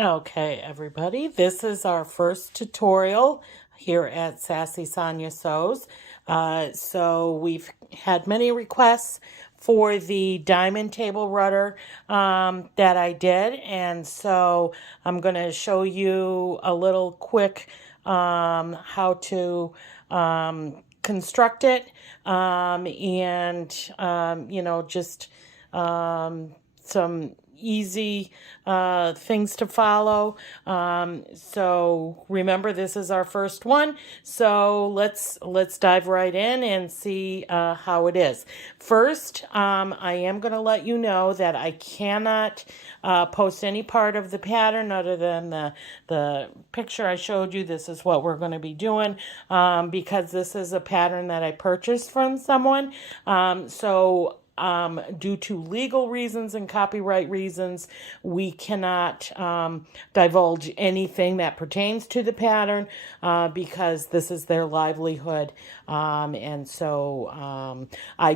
Okay, everybody, this is our first tutorial here at Sassy Sonya Sews. So we've had many requests for the diamond table rudder that I did, and so I'm going to show you a little quick how to construct it just some easy things to follow. So remember, this is our first one. So let's dive right in and see how it is. First, I am going to let you know that I cannot post any part of the pattern other than the picture I showed you. This is what we're going to be doing because this is a pattern that I purchased from someone. Due to legal reasons and copyright reasons, we cannot divulge anything that pertains to the pattern because this is their livelihood. I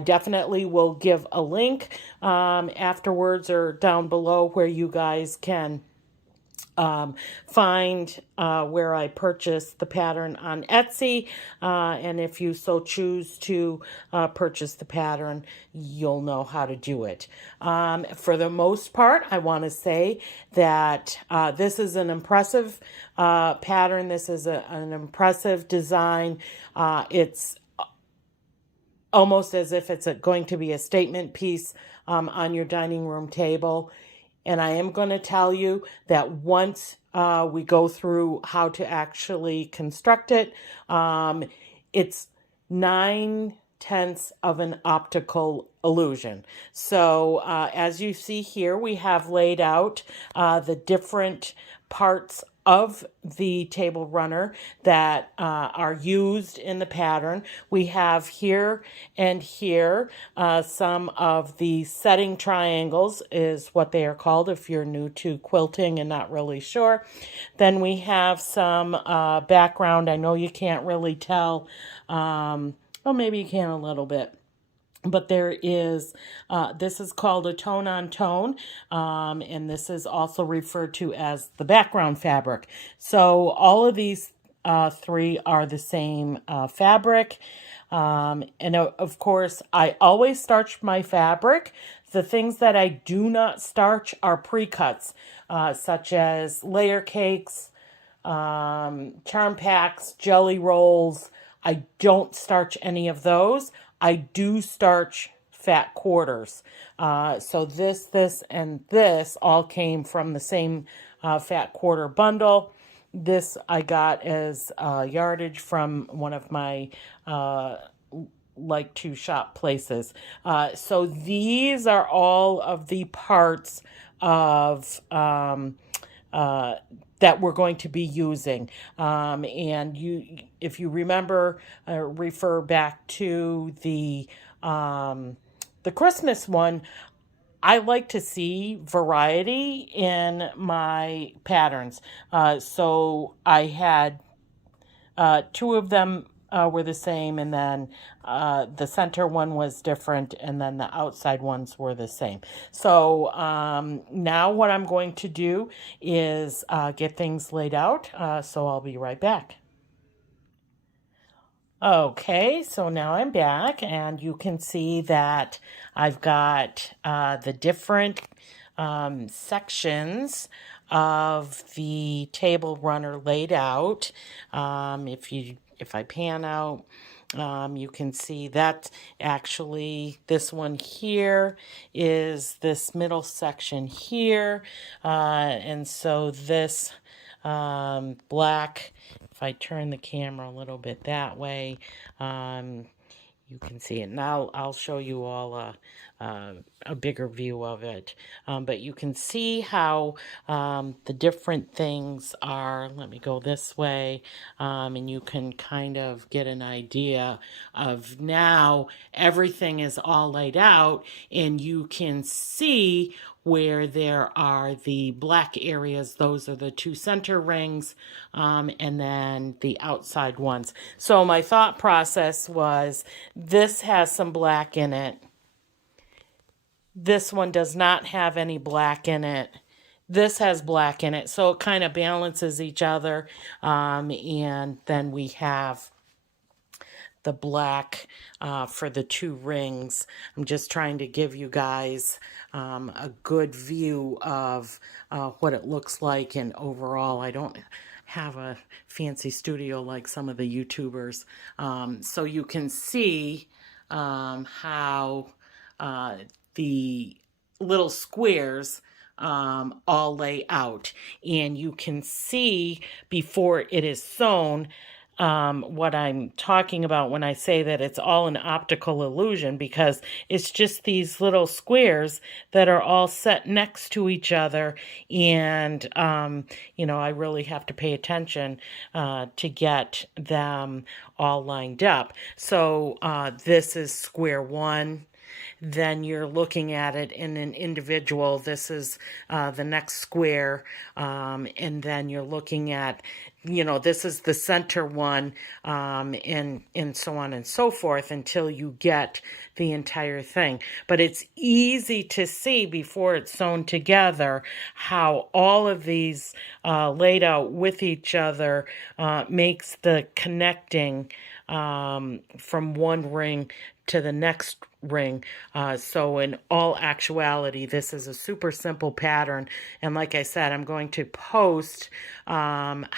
definitely will give a link afterwards or down below where you guys can find where I purchased the pattern on Etsy, and if you so choose to purchase the pattern, you'll know how to do it. For the most part, I want to say that this is an impressive pattern. This is an impressive design. It's almost as if it's going to be a statement piece on your dining room table. And I am going to tell you that once we go through how to actually construct it, it's 9/10 of an optical illusion. So as you see here, we have laid out the different parts of the table runner that are used in the pattern. We have here and here some of the setting triangles is what they are called if you're new to quilting and not really sure. Then we have some background. I know you can't really tell. Well, maybe you can a little bit. But there is, this is called a tone-on-tone, and this is also referred to as the background fabric. So all of these three are the same fabric. Of course, I always starch my fabric. The things that I do not starch are pre-cuts, such as layer cakes, charm packs, jelly rolls. I don't starch any of those. I do starch fat quarters. So this, and this all came from the same fat quarter bundle. This I got as yardage from one of my like to shop places. So these are all of the parts of that we're going to be using. And if you remember, refer back to the Christmas one, I like to see variety in my patterns. So I had two of them were the same, and then the center one was different, and then the outside ones were the same. So now what I'm going to do is get things laid out, so I'll be right back. Okay, so now I'm back, and you can see that I've got the different sections of the table runner laid out. If I pan out, you can see that actually this one here is this middle section here. And so this black, if I turn the camera a little bit that way, you can see it. Now I'll show you all a bigger view of it. But you can see how the different things are. Let me go this way. And you can kind of get an idea of now everything is all laid out, and you can see where there are the black areas. Those are the two center rings, and then the outside ones. So my thought process was, this has some black in it. This one does not have any black in it. this has black in it, so it kind of balances each other. And then we have the black for the two rings. I'm just trying to give you guys a good view of what it looks like, and overall I don't have a fancy studio like some of the YouTubers, so you can see how the little squares all lay out, and you can see before it is sewn what I'm talking about when I say that it's all an optical illusion, because it's just these little squares that are all set next to each other. And, you know, I really have to pay attention to get them all lined up. So this is square one. Then you're looking at it in an individual. This is the next square. And then you're looking at, you know, this is the center one, and so on and so forth until you get the entire thing. But it's easy to see before it's sewn together how all of these laid out with each other makes the connecting from one ring to the next ring. So in all actuality, this is a super simple pattern. And like I said, I'm going to post on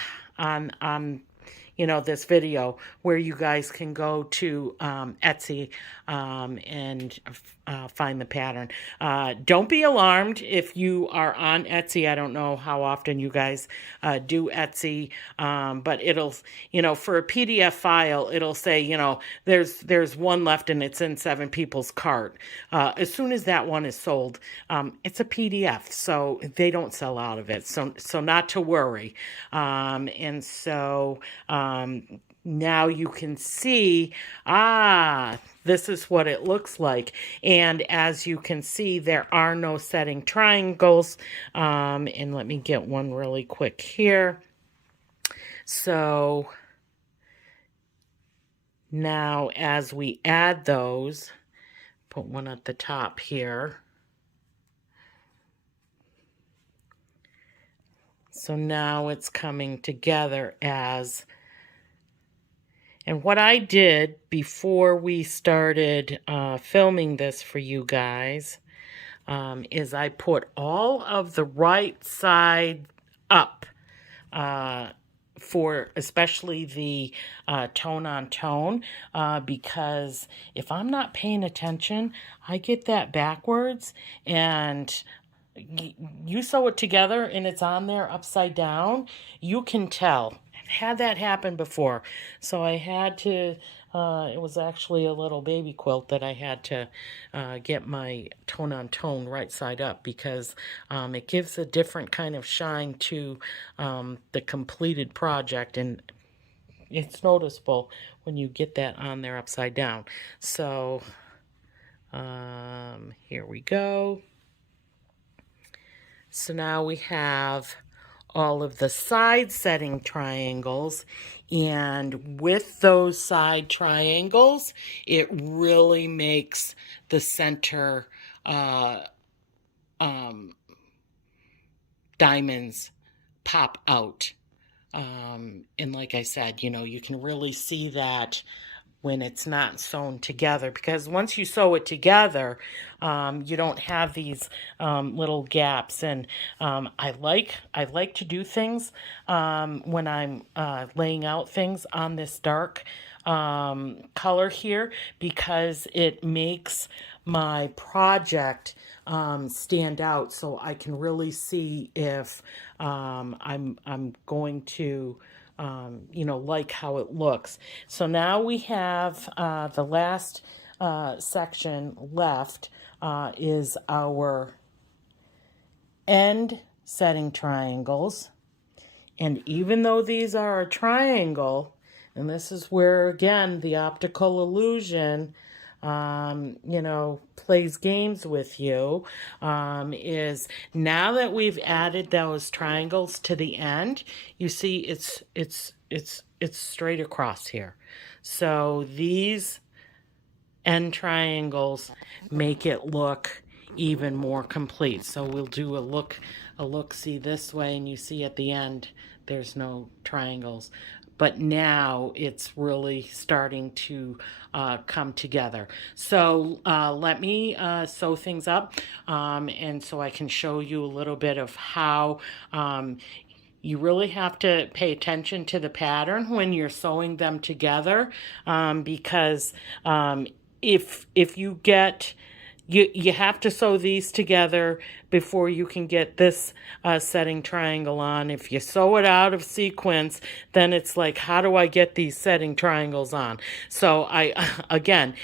you know, this video where you guys can go to Etsy and find the pattern. Don't be alarmed if you are on Etsy. I don't know how often you guys do Etsy, but it'll, you know, for a PDF file, it'll say, you know, there's one left and it's in 7 people's cart. As soon as that one is sold, it's a PDF, so they don't sell out of it. So not to worry. And so now you can see, this is what it looks like. And as you can see, there are no setting triangles. And let me get one really quick here. So now as we add those, put one at the top here. So now it's coming together as, and what I did before we started filming this for you guys is I put all of the right side up for especially the tone on tone, because if I'm not paying attention, I get that backwards, and you sew it together and it's on there upside down, you can tell. I've had that happen before. So I had to, it was actually a little baby quilt that I had to get my tone on tone right side up, because it gives a different kind of shine to the completed project, and it's noticeable when you get that on there upside down. So here we go. So now we have all of the side setting triangles, and with those side triangles, it really makes the center diamonds pop out. And like I said, you know, you can really see that when it's not sewn together, because once you sew it together, you don't have these little gaps. And I like to do things when I'm laying out things on this dark color here, because it makes my project stand out, so I can really see if I'm going to you know, like how it looks. So now we have the last section left is our end setting triangles. And even though these are a triangle, and this is where, again, the optical illusion you know, plays games with you, is now that we've added those triangles to the end, you see it's straight across here. So these end triangles make it look even more complete. So we'll do a look a look-see this way, and you see at the end there's no triangles. But now it's really starting to come together. So let me sew things up, and so I can show you a little bit of how you really have to pay attention to the pattern when you're sewing them together, because if you get you have to sew these together before you can get this setting triangle on. If you sew it out of sequence, then it's like, how do I get these setting triangles on? So again,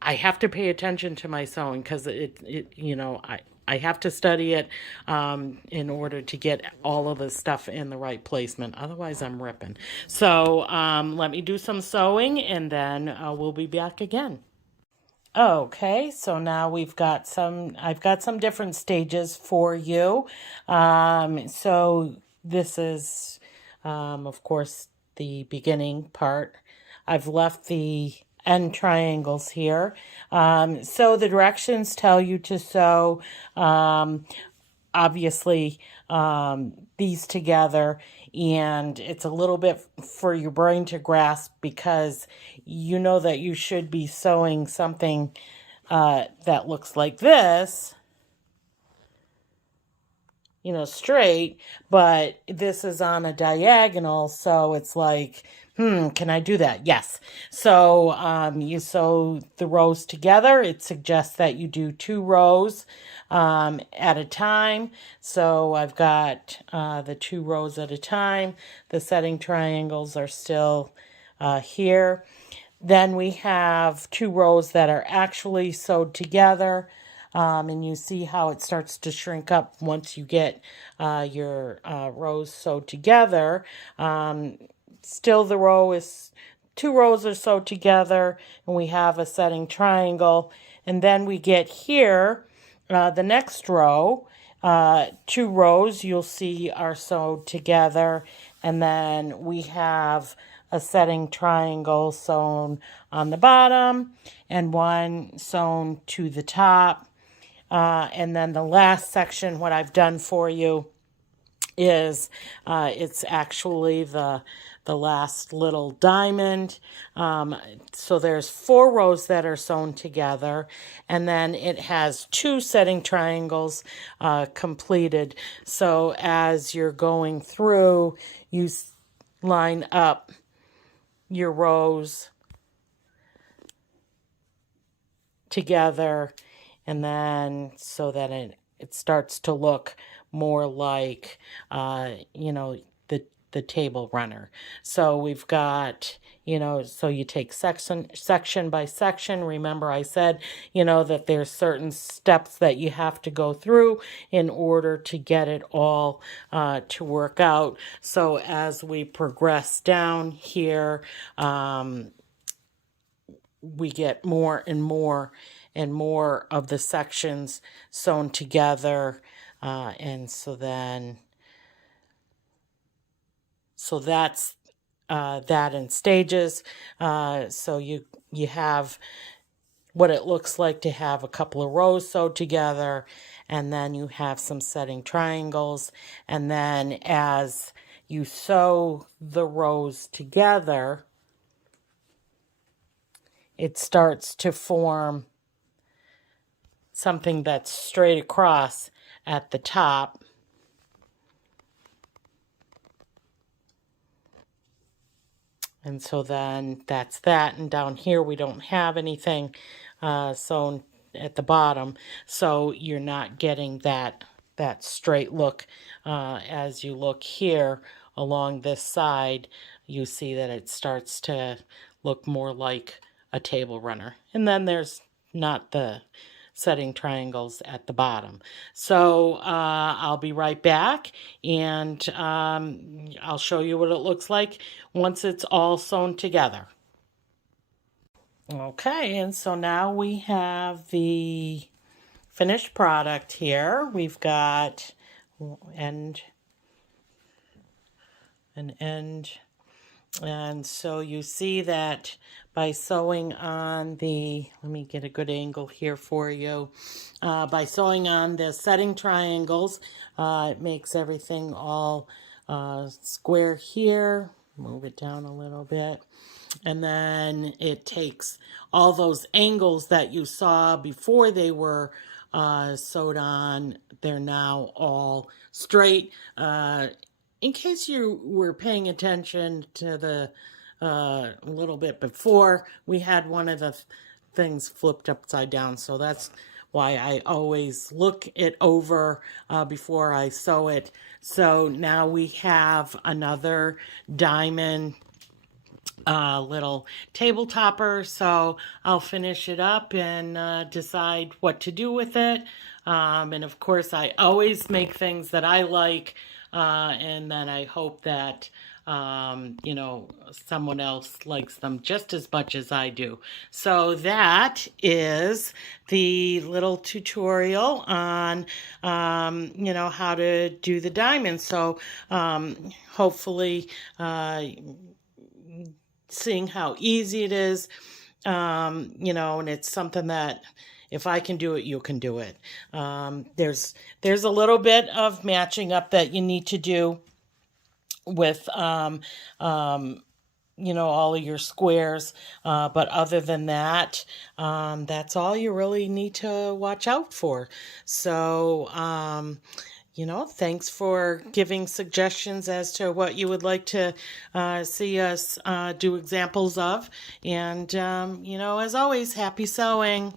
I have to pay attention to my sewing, because I have to study it in order to get all of the stuff in the right placement. Otherwise, I'm ripping. So let me do some sewing, and then we'll be back again. Okay, so now I've got some different stages for you. So this is, of course, the beginning part. I've left the end triangles here. So the directions tell you to sew, obviously, these together, and it's a little bit for your brain to grasp, because you know that you should be sewing something that looks like this, straight, but this is on a diagonal, so it's like, can I do that? Yes. So you sew the rows together. It suggests that you do 2 rows at a time. So I've got the 2 rows at a time. The setting triangles are still here. Then we have 2 rows that are actually sewed together. And you see how it starts to shrink up once you get your rows sewed together. Still, the 2 rows are sewed together, and we have a setting triangle. And then we get here, the next row, 2 rows you'll see are sewed together, and then we have a setting triangle sewn on the bottom and one sewn to the top. And then the last section, what I've done for you is it's actually the last little diamond. So there's 4 rows that are sewn together, and then it has 2 setting triangles completed. So as you're going through, you line up your rows together, and then so that it starts to look more like the table runner. So we've got, so you take section by section. Remember I said, that there's certain steps that you have to go through in order to get it all to work out. So as we progress down here, we get more and more and more of the sections sewn together. And so that's that in stages. So you have what it looks like to have a couple of rows sewed together, and then you have some setting triangles. And then as you sew the rows together, it starts to form something that's straight across at the top. And so then that's that. And down here we don't have anything sewn at the bottom, so you're not getting that straight look. As you look here along this side, you see that it starts to look more like a table runner. And then there's not the setting triangles at the bottom. So I'll be right back, and I'll show you what it looks like once it's all sewn together. Okay, and so now we have the finished product here. We've got an end And so you see that by sewing on the, let me get a good angle here for you. By sewing on the setting triangles, it makes everything all square here. Move it down a little bit. And then it takes all those angles that you saw before they were sewed on. They're now all straight. In case you were paying attention to the a little bit before, we had one of the things flipped upside down. So that's why I always look it over before I sew it. So now we have another diamond little table topper. So I'll finish it up and decide what to do with it. And of course, I always make things that I like, and then I hope that someone else likes them just as much as I do. So that is the little tutorial on, how to do the diamond. So hopefully, seeing how easy it is, and it's something that if I can do it, you can do it. There's a little bit of matching up that you need to do with all of your squares, but other than that, that's all you really need to watch out for. So thanks for giving suggestions as to what you would like to see us do examples of. And, as always, happy sewing.